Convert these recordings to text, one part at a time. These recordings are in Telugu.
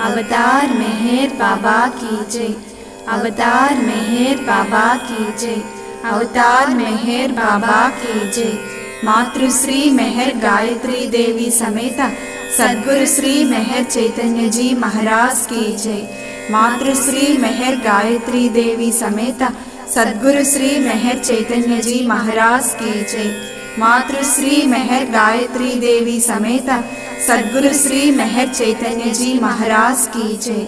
अवतार मेहर बाबा की जय। अवतार मेहर बाबा की जय। अवतार मेहर बाबा की जय। मातृश्री मेहर गायत्री देवी समेत सद्गुरु श्री मेहर चैतन्य जी महाराज की जय। मातृश्री मेहर गायत्री देवी समेत सद्गुरु श्री मेहर चैतन्य जी महाराज की जय। मातृश्री मेहर गायत्री देवी समेत सद्गुरु श्री मेहर चैतन्य जी महाराज की जय।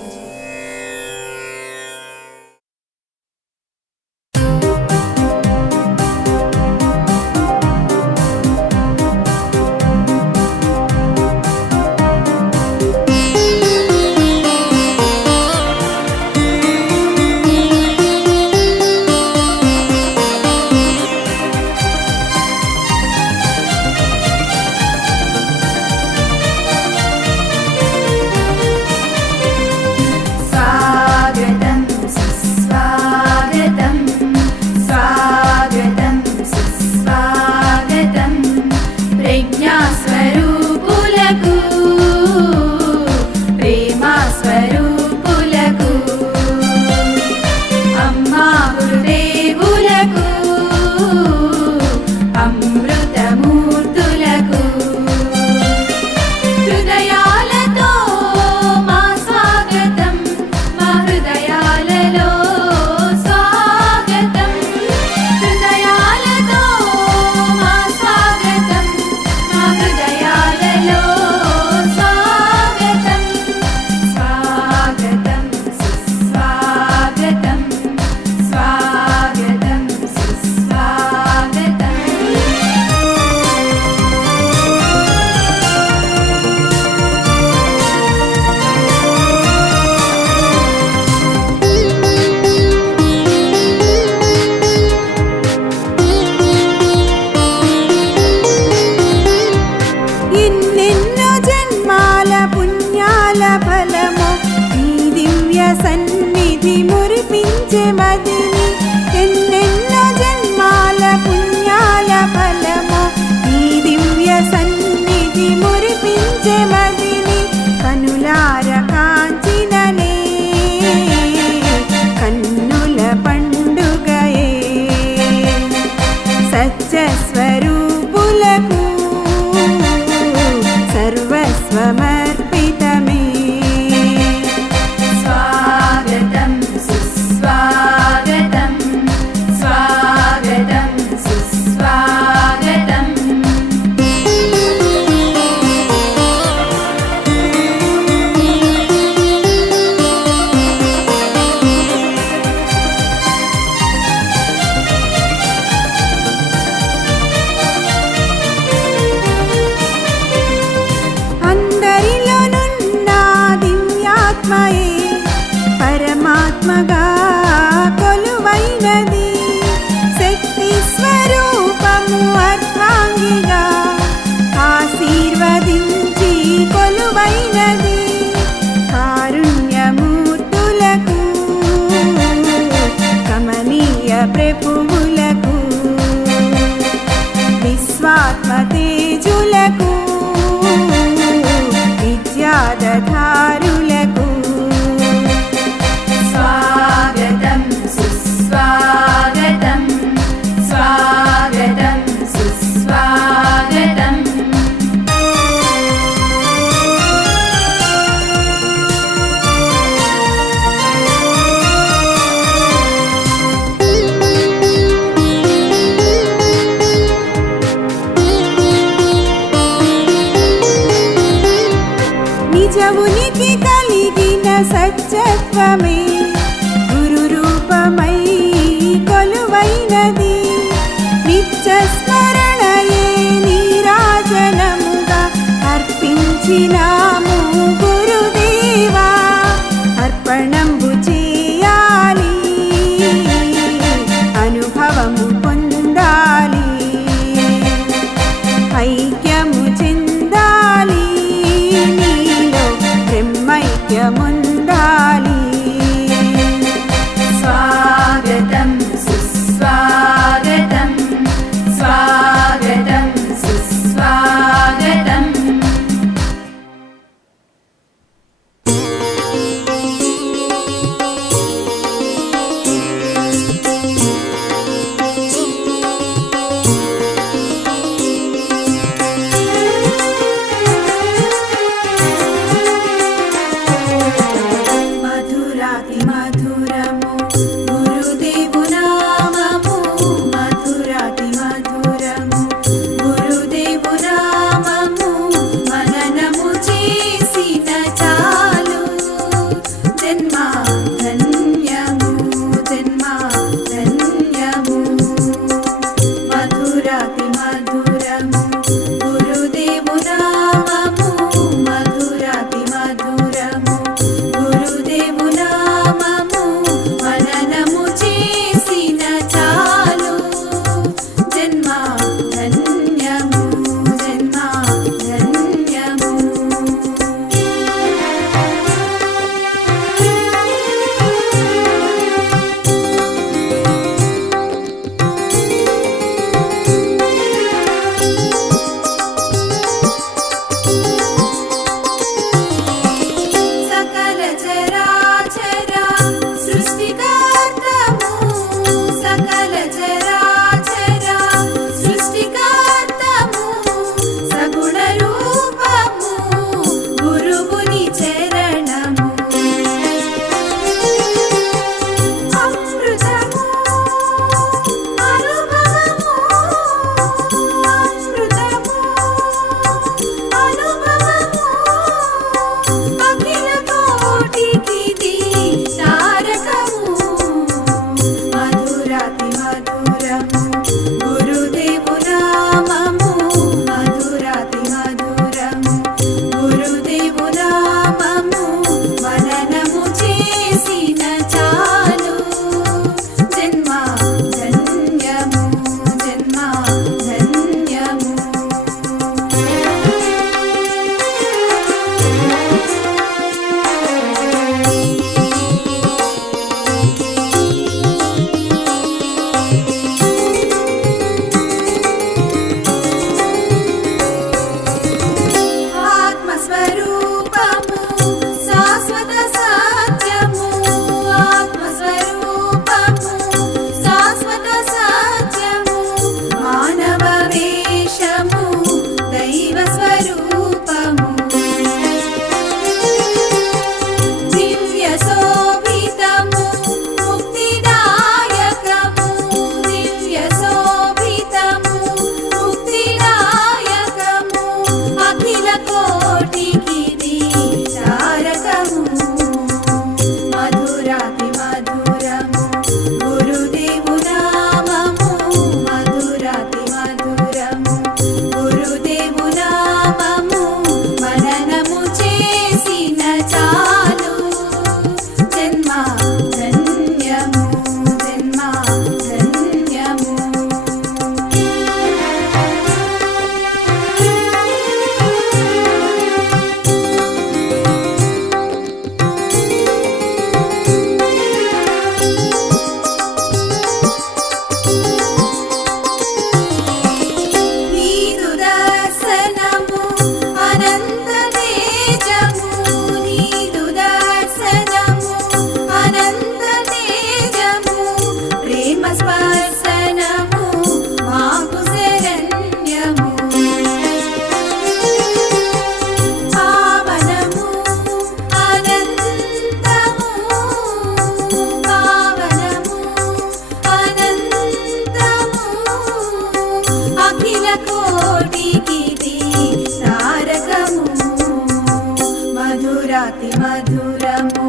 మధురాతి మధురము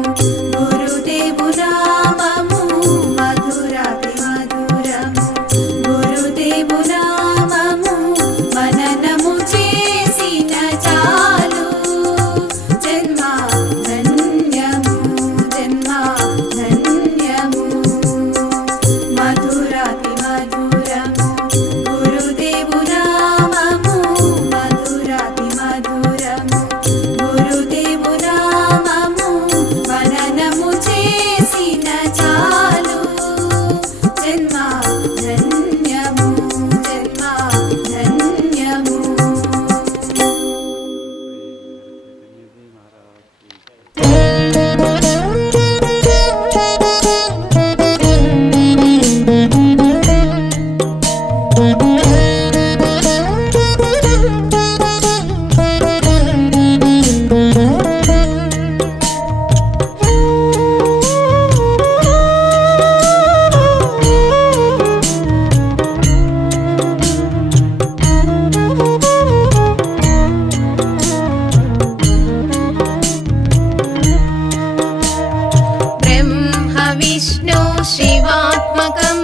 గురుదేవు నామము మధురాతి మధురము గురుదేవు నామము మననము చేసిన చాలు జన్మ ధన్యము జన్మ ధన్యము మధురాతి మధురము గురుదేవు నామము మధురాతి మధురము గురుదేవు నామము మననము చేసిన చాలు జన్మ ధన్యము జన్మ ధన్యము. ब्रह्म विष्णु शिवात्मकं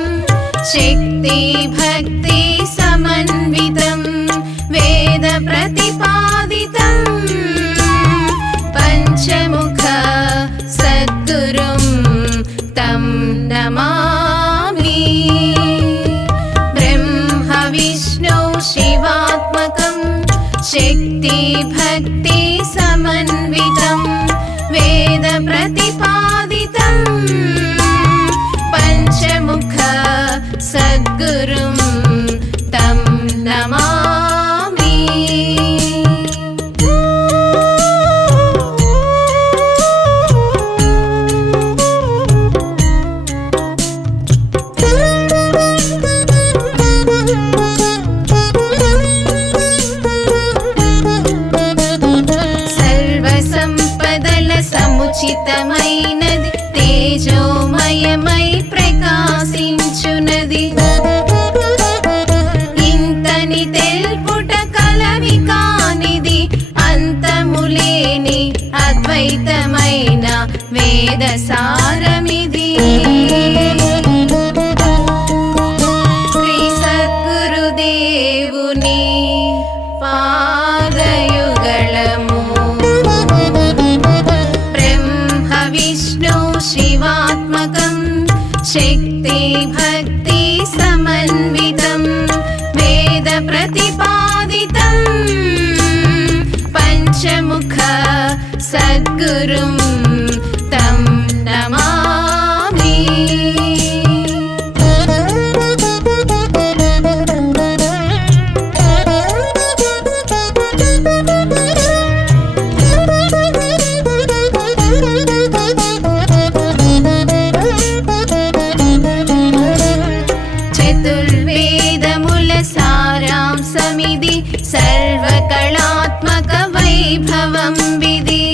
शक्ति भक्ति समन्वितं वेद प्रतिपादितं पंचमुख सद्गुरुं तं नमामि. ब्रह्म विष्णु शिवात्मकं शक्ति भक्ति समन्वितं वेद प्रतिपादितं पंचमुख सद्गुरुं तं नमामि. సర్వసంపదల సముచితమైనది తేజోమయమై ప్రకాశించునది ఇంతని తెల్పుట కలవి కానిది అంతములేని అద్వైతమైన వేద సారమిది. శ్రీ సద్గురుదేవుని పాదయుగళము బ్రహ్మ విష్ణు శివాత్మకం శక్తి భక్తి సమన్వితం వేద ప్రతిపాదితం పంచముఖ సద్గురుం తం నమామి. చతుర్వేదముల సారాంశమిది సర్వకళాత్మక వైభవం విది.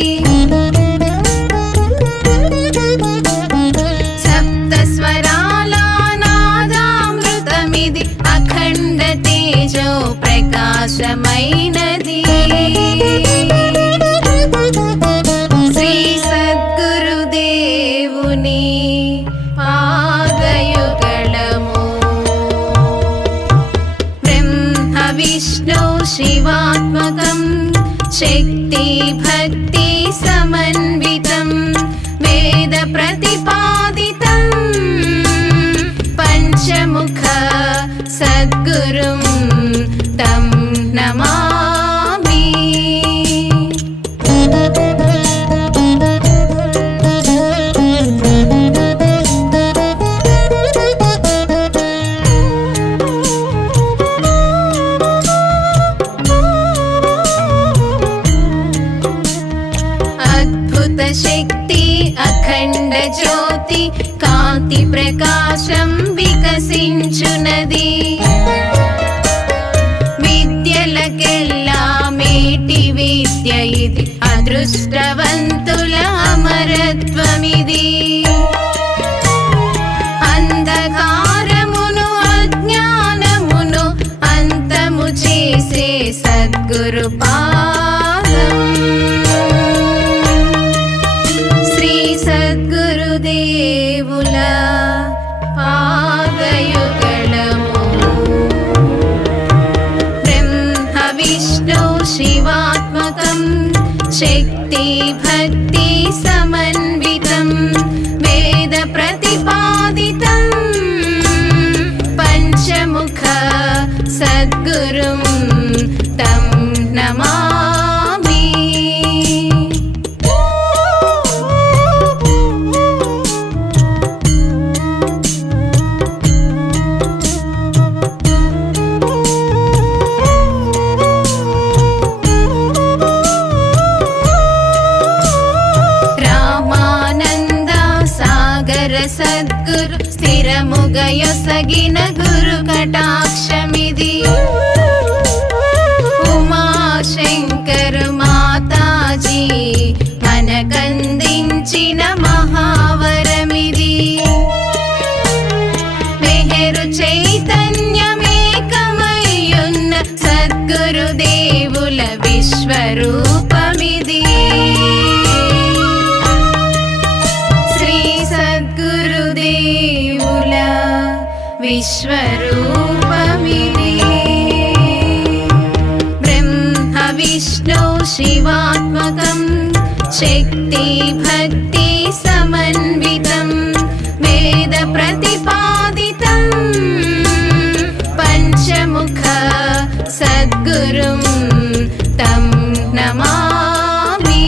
సప్త స్వరాల నాదామృతమిది అఖండ తేజో ప్రకాశమైనది. శ్రీ సద్గురుదేవుని పాదయుగళము బ్రహ్మ విష్ణు శివాత్మకం శక్తి భక్తి సమన్వితం వేద ప్రతిపాదితం పంచముఖ సద్గురుం తం నమామి. అద్భుత శక్తి అఖండ జ్యోతి కాంతి ప్రకాశం వికసించునది. విద్యలకెల్లా మేటి విద్య ఇది అదృష్టవంతుల అమరత్వమిది. అంధకారమును అజ్ఞానమును అంతము చేసే సద్గురు పాదం శక్తి భక్తి సమన్వితం వేద ప్రతిపాదితం పంచముఖ సద్గురుం తం నమామి. సద్గురు స్థిరముగయొసగిన గురు కటాక్షమిది. ఉమాశంకర్ మాతాజీ మనకందించిన మహావరమిది. మెహరు చైతన్యమేకమయ్యున్న సద్గురు దేవుల విశ్వరూపమిది. గురుదేవుల విశ్వరూపమిది. బ్రహ్మ విష్ణు శివాత్మకం శక్తి భక్తి సమన్వితం వేద ప్రతిపాదితం పంచముఖ సద్గురుం తం నమామి.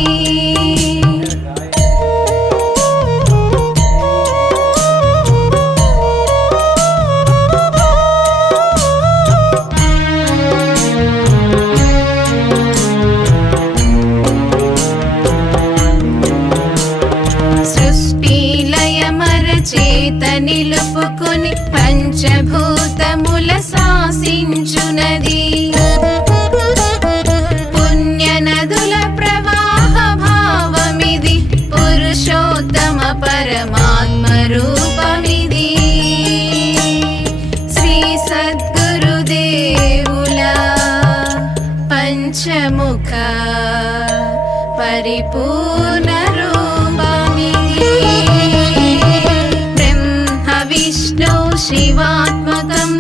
చేత నిలుపుకొని పంచభూతముల శాసించునది. పుణ్య నదుల ప్రవాహ భావమిది. పురుషోత్తమ పరమాత్మ రూపమిది. శ్రీ సద్గురుదేవుల పంచముఖ పరిపూర్ణ రూపమిది. విష్ణు శివాత్మకం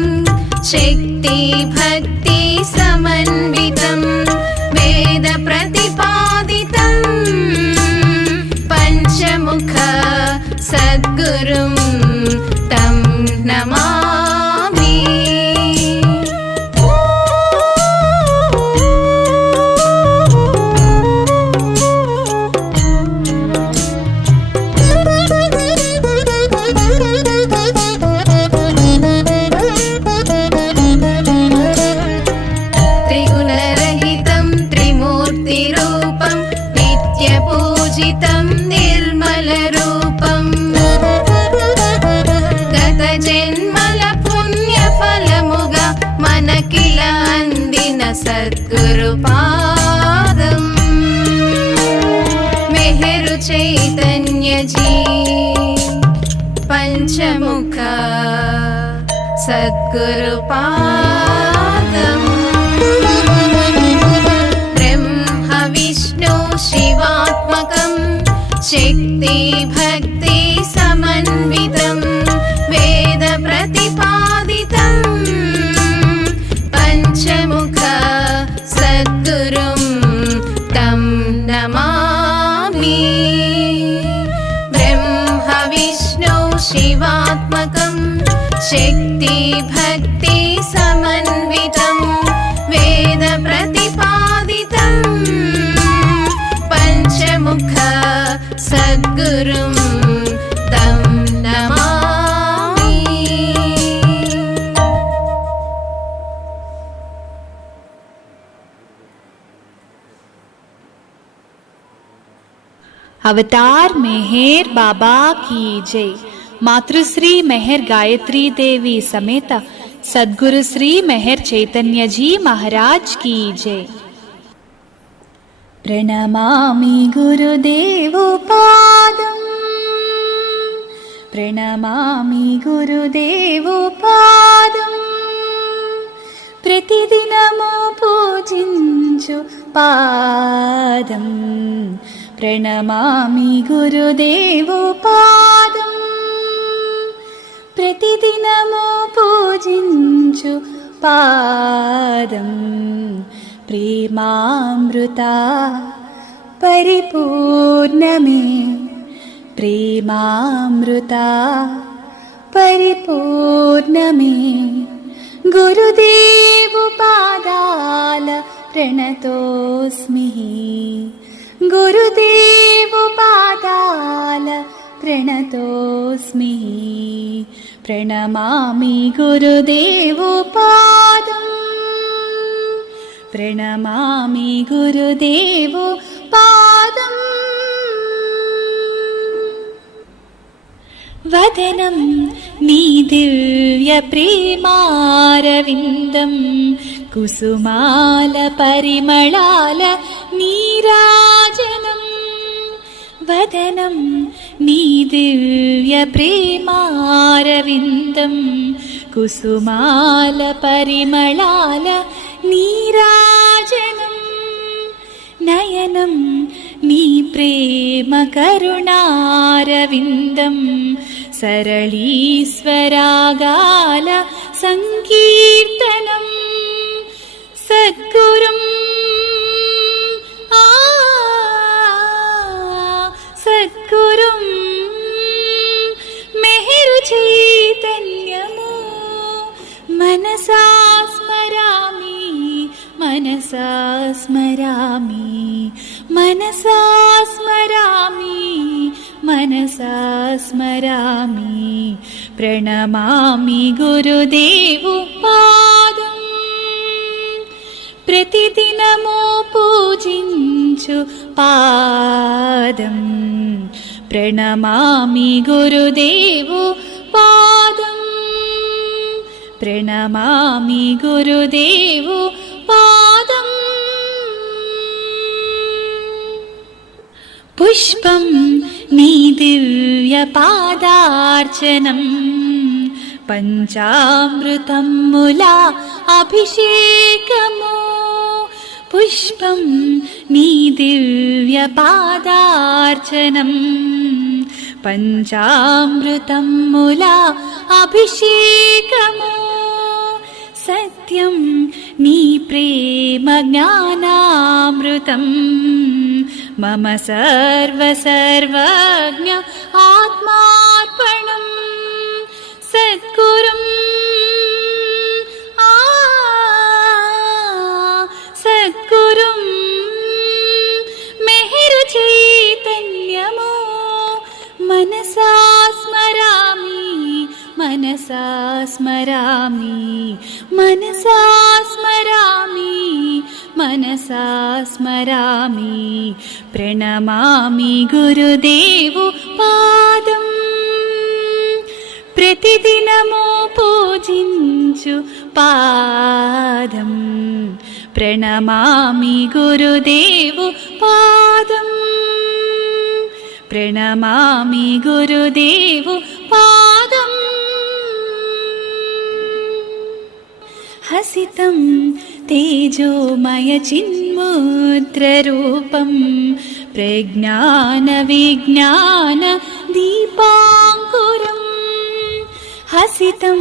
శక్తి భక్తి సమన్వితం వేద ప్రతిపాదితం పంచముఖ సద్గురుం తం నమామి. పూజితం నిర్మల రూపం గత జన్మల పుణ్య ఫలముగా మనకిల అందిన సద్గురు పాదం. మెహరు చైతన్యజీ పంచముఖ సద్గురు పాదం. విష్ణు శివాత్మకం శక్తి భక్తి సమన్వితం వేద ప్రతిపాదితం పంచముఖ సద్గురుం తం నమామి. బ్రహ్మ విష్ణు శివాత్మకం శక్తి భక్తి సమన్వితం వేద ప్రతిపాదితం పంచముఖ సద్గురుం తం నమామి. अवतार मेहर बाबा की जय। मातृश्री मेहर गायत्री देवी समेत सद्गुरु श्री मेहर चैतन्य जी महाराज की जय। प्रणमामि गुरुदेवपादं प्रणमामि गुरुदेवपादं प्रतिदिनमु पूजिंचु पादं प्रणमामि गुरुदेवपादं प्रतिदिनमु पूजिंचु पादं प्रेमामृता పరిపూర్ణమే ప్రేమామృతా పరిపూర్ణమే గురుదేవు పాదాల ప్రణతోస్మి గురుదేవు పాదాల ప్రణతోస్మి ప్రణమామి గురుదేవు పాదం ప్రణమామి గురుదేవు పాదం వదనం నీ దివ్య ప్రేమారవిందం కుసుమాల పరిమళాల నీరాజనం వదనం నీ దివ్య ప్రేమారవిందం కుసుమాల పరిమళాల నీరాజనం నయనం నీ ప్రేమ కరుణారవిందం సరళీస్వరాగాల సంకీర్తనం సద్గురుం సద్గురుం మెహరు చైతన్యము మనసా స్మరామి మనసా స్మరామి మనసా స్మరామి మనసా స్మరామి ప్రణమామి గురుదేవు పాదం ప్రతిదినము పూజించు పాదం ప్రణమామి గురుదేవు పాదం ప్రణమామి గురుదేవు పాదం పుష్పం నీ దివ్య పాదార్చనం పంచామృతములా అభిషేకము పుష్పం నీ దివ్య పాదార్చనం పంచామృతములా అభిషేకము సత్యం నీ ప్రేమ జ్ఞానామృతం మమ సర్వజ్ఞ ఆత్మార్పణం సద్గురుం సద్గురుం మెహరు చైతన్యము మనసా స్మరామి మనసా స్మరామి మనసా స్మరామి మనసా స్మరామి ప్రణమామి గురుదేవు పాదం ప్రతిదినము పూజించు పాదం ప్రణమామి గురుదేవు పాదం ప్రణమామి గురుదేవు పాదం హసితం తేజోమయ చిన్ముద్రరూపం ప్రజ్ఞాన విజ్ఞాన దీపాంకురం హసితం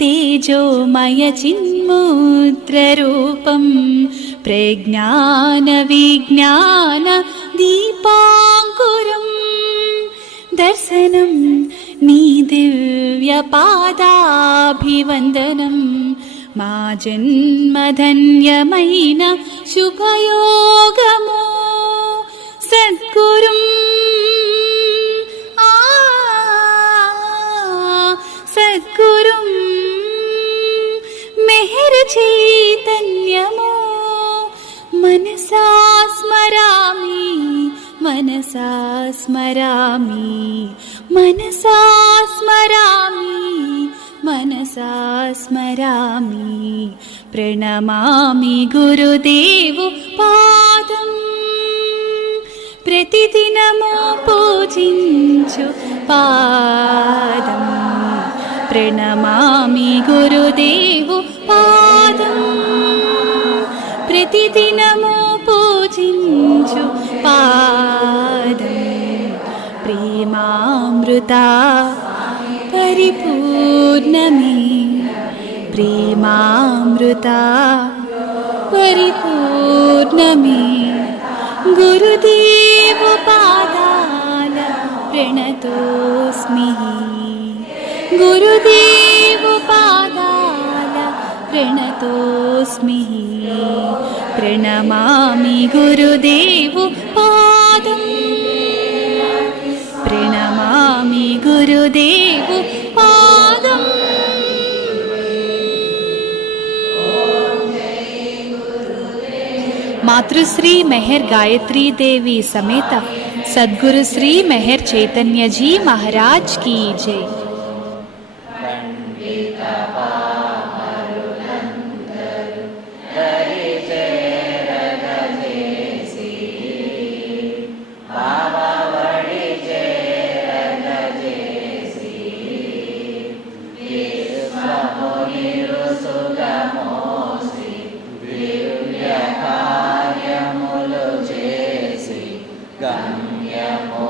తేజోమయ చిన్ముద్రరూపం ప్రజ్ఞాన విజ్ఞాన దీపాంకురం దర్శనం నీ దివ్య పాదాభివందనం మా జన్మధన్యమైన శుభయోగము సద్గురుం సద్గురుం మెహరు చైతన్యము మనసా స్మరామి మనసా స్మరామి మనసా స్మరామి మనసా స్మరామి ప్రణమామి గురుదేవు పాదం ప్రతిదినము పూజించు పాదం ప్రణమామి గురుదేవు పాదం ప్రతిదినము పూజించు పాదం ప్రేమామృతా పరిపూర్ణమే ప్రేమామృతా పరిపూర్ణమే గురుదేవ పాదాల ప్రణతోస్మి, గురుదేవ పాదాల ప్రణతోస్మి, ప్రణమామి గురుదేవ పాదం, ప్రణమామి గురుదేవ పాదం. मातृश्री मेहर गायत्री देवी समेत सद्गुरु श्री मेहर चैतन्य जी महाराज की जय। గమ్యము